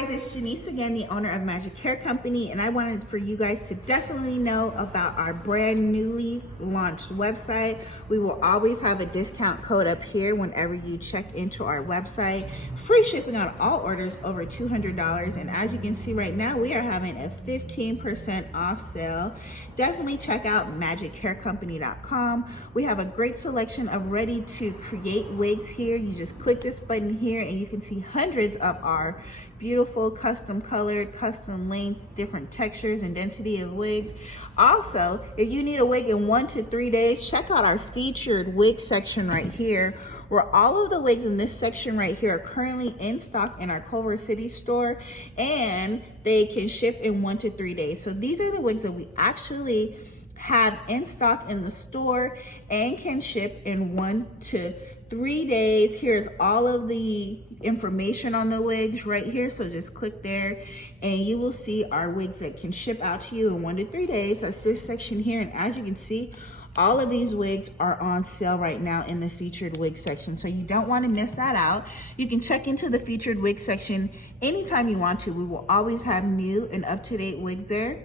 guys, it's Janice again, the owner of Magic Hair Company, and I wanted for you guys to definitely know about our brand newly launched website. We will always have a discount code up here whenever you check into our website. Free shipping on all orders over $200, and as you can see right now, we are having a 15% off sale. Definitely check out magichaircompany.com. We have a great selection of ready to create wigs here. You just click this button here and you can see hundreds of our beautiful custom colored, custom length, different textures and density of wigs. Also, if you need a wig in 1 to 3 days, check out our featured wig section right here, where all of the wigs in this section right here are currently in stock in our Culver City store, and they can ship in 1 to 3 days. So these are the wigs that we actually have in stock in the store and can ship in 1 to 3 days. Here's all of the information on the wigs right here. So just click there and you will see our wigs that can ship out to you in 1 to 3 days. That's this section here. And as you can see, all of these wigs are on sale right now in the featured wig section. So you don't want to miss that out. You can check into the featured wig section anytime you want to. We will always have new and up-to-date wigs there.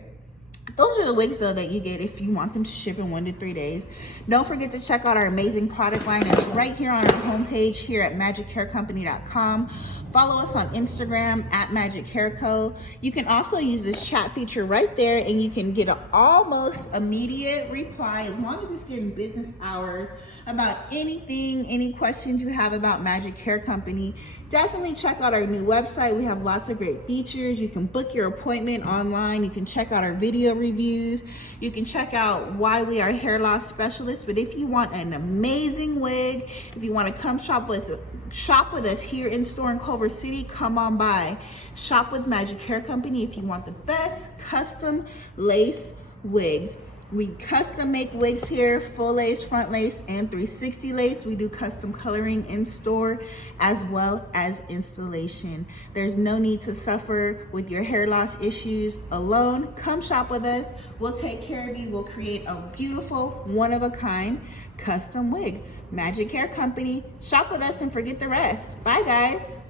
Those are the wigs though that you get if you want them to ship in 1 to 3 days. Don't forget to check out our amazing product line. It's right here on our homepage here at magichaircompany.com. Follow us on Instagram at magichairco. You can also use this chat feature right there and you can get an almost immediate reply as long as it's during business hours about anything, any questions you have about Magic Hair Company. Definitely check out our new website. We have lots of great features. You can book your appointment online. You can check out our video reviews. You can check out why we are hair loss specialists. But if you want an amazing wig, if you want to come shop with us here in store in Culver City, come on by. Shop with Magic Hair Company if you want the best custom lace wigs. We custom make wigs here, full lace, front lace, and 360 lace. We do custom coloring in store as well as installation. There's no need to suffer with your hair loss issues alone. Come shop with us. We'll take care of you. We'll create a beautiful, one-of-a-kind custom wig. Magic Hair Company. Shop with us and forget the rest. Bye, guys.